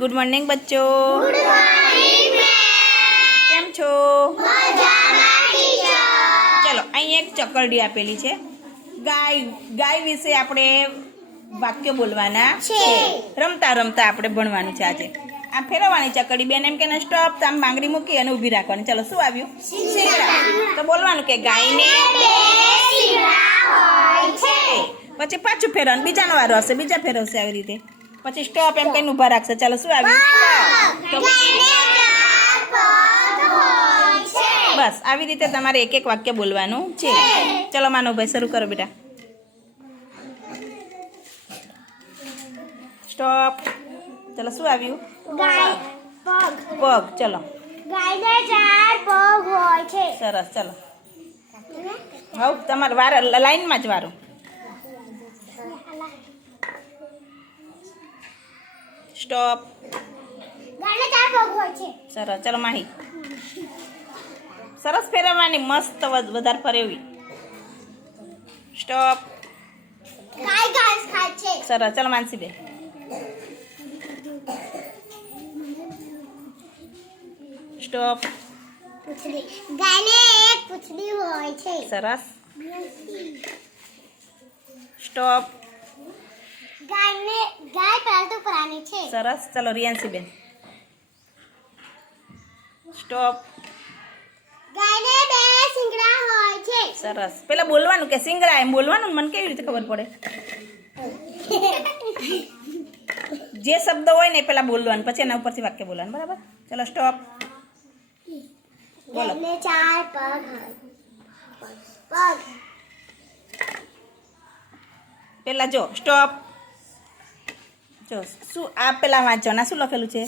Good morning બચ્ચો. કેમ છો? ચલો અહીં એક ચકરડી આપેલી છે. ગાય ગાય વિશે આપણે વાક્ય બોલવાના છે. રમતા રમતા આપણે ભણવાનું છે આજે. આ ફેરવવાની ચકડી બેન એમ કે સ્ટોપ આમ માંગડી મૂકી અને ઊભી રાખવાની. ચલો શું આવ્યું? તો બોલવાનું કે ગાયને પછી પાછું ફેરવાનું બીજાનો વારો હશે બીજા ફેરવશે આવી રીતે. પછી સ્ટોપ એમ કઈ ઊભા રાખશે. ચાલો શું આવ્યું? બસ આવી રીતે તમારે એક એક વાક્ય બોલવાનું છે. ચલો માનવભાઈ શરૂ કરો બેટા. સ્ટોપ ચલો શું આવ્યું? પગ. ચલો. સરસ ચલો. હવ તમારે વાર લાઈનમાં જ વારો. સ્ટોપ. સરસ ચલો માહી. સરસ ફેરવવાની મસ્ત વધારે ફરેવી. સ્ટોપ. સરસ ચલો માનસી બે સ્ટોપ. ગાયને એક પૂંછડી હોય છે. સરસ. સ્ટોપ. ગાયને ગાય પાલતુ પ્રાણી છે. સરસ. ચલો રિયાંશી બેન સ્ટોપ ગાયને બે સિંગડા હોય છે. સરસ. પેલા બોલવાનું કે સિંગડા એમ બોલવાનું મને કેવી રીતે ખબર પડે? જે શબ્દ હોય ને પેલા બોલવાનું પછી એના ઉપરથી વાક્ય બોલવાનું. બરાબર? ચલો સ્ટોપ બોલો. ચાર પગ પગ. પેલા જો સ્ટોપ જો શું આ પેલા વાંચો? ના શું લખેલું છે?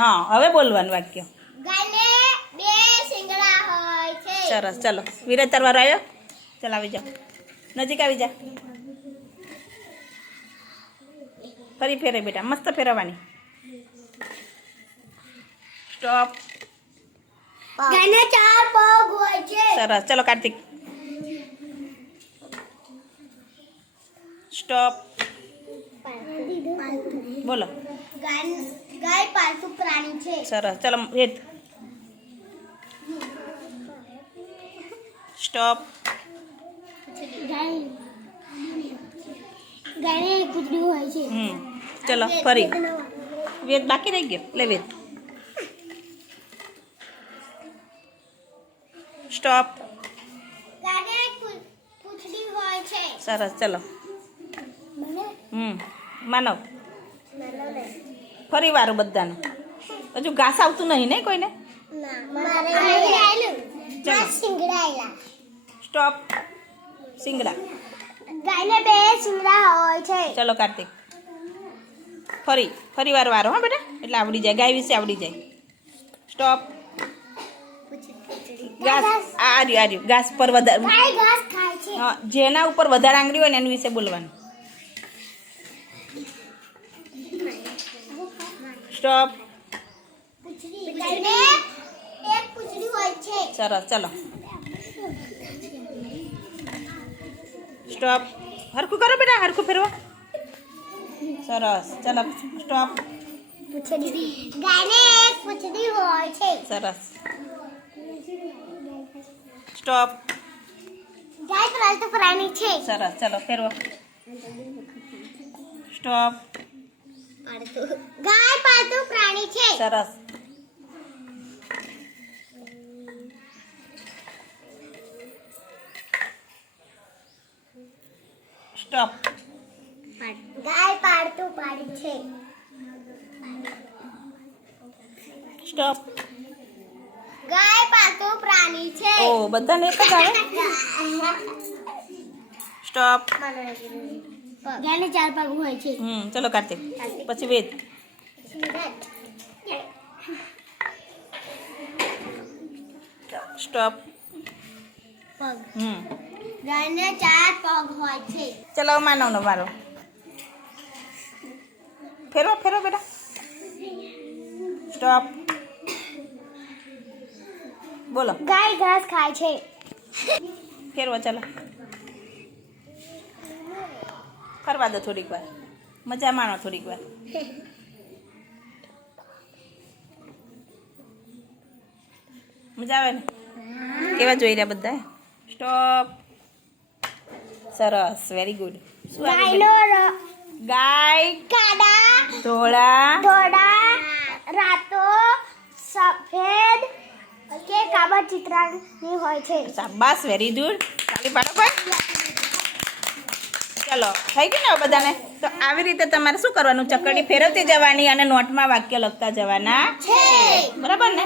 હા હવે બોલવાનું વાક્ય. સરસ ચલો. વિરજ તરવાર આવ્યો? ચાલ આવી જાઓ. નજીક આવી જા. ફરી ફેરે બેટા મસ્ત ફેરવવાની. સ્ટોપ સરસ ચલો કાર્તિક. સ્ટોપ બોલો ગાય ગાય પાલતુ પ્રાણી છે સરસ ચલો વેદ સ્ટોપ ગાય ગાયને એક પૂંછડી હોય છે હમ ચલો ફરી વેદ બાકી રહી ગયો લે વેદ સ્ટોપ ગાયને એક પૂ- પૂંછડી હોય છે સરસ ચલો મને હમ માનવ. ફરી વારો બધાનું. હજુ ઘાસ આવતું નહીં ને કોઈને? સ્ટોપ. સિંગડા ગાયને બે સિંગડા હોય છે. ચલો કાર્તિક. ફરી ફરી વાર વારો હા બેટા? એટલે આવડી જાય. ગાય વિશે આવડી જાય. સ્ટોપ. ઘાસ આ રહ્યું આ રહ્યું. ઘાસ પર વધારે હા જેના ઉપર વધારે આંગળી હોય ને એની વિશે બોલવાનું. સ્ટોપ. સરસ ચલો. સ્ટોપ. હરખું કરો બેટા, હરખું ફેરવો. સરસ. ચલો, સ્ટોપ. સરસ. સ્ટોપ. સરસ. ચલો, ફેરવો. સ્ટોપ. ગાય સરસ સ્ટોપ ગાય પાલતુ પ્રાણી છે સ્ટોપ ગાય પાલતુ પ્રાણી છે ઓ બધાને એક જ આવે સ્ટોપ ગાયને ચાર પગ હોય છે હમ ચલો કાર્તિક પછી વેદ સ્ટોપ પગ. હમ. ગાયને ચાર પગ હોય છે. ચલો માનવનો મારો ફેરવો ફેરવો બેટા. સ્ટોપ બોલો. ગાય ઘાસ ખાય છે. ફેરવો ચાલો. ફરવા દો થોડીક વાર. મજા માણો થોડીક વાર. મજા આવે ને? કેવા જોઈ રહ્યા બધા? સ્ટોપ સરસ વેરી ગુડ? ગાય કાડા. ધોળા. ધોળા રાતો સફેદ. કે કાબા ચિત્રાની હોય છે. શાબાશ વેરી ગુડ તાલી પાડો ચલો થઈ ગયું ને બધાને? તો આવી રીતે તમારે શું કરવાનું? ચકડી ફેરવતી જવાની અને નોટમાં વાક્ય લખતા જવાના છે. બરાબર ને?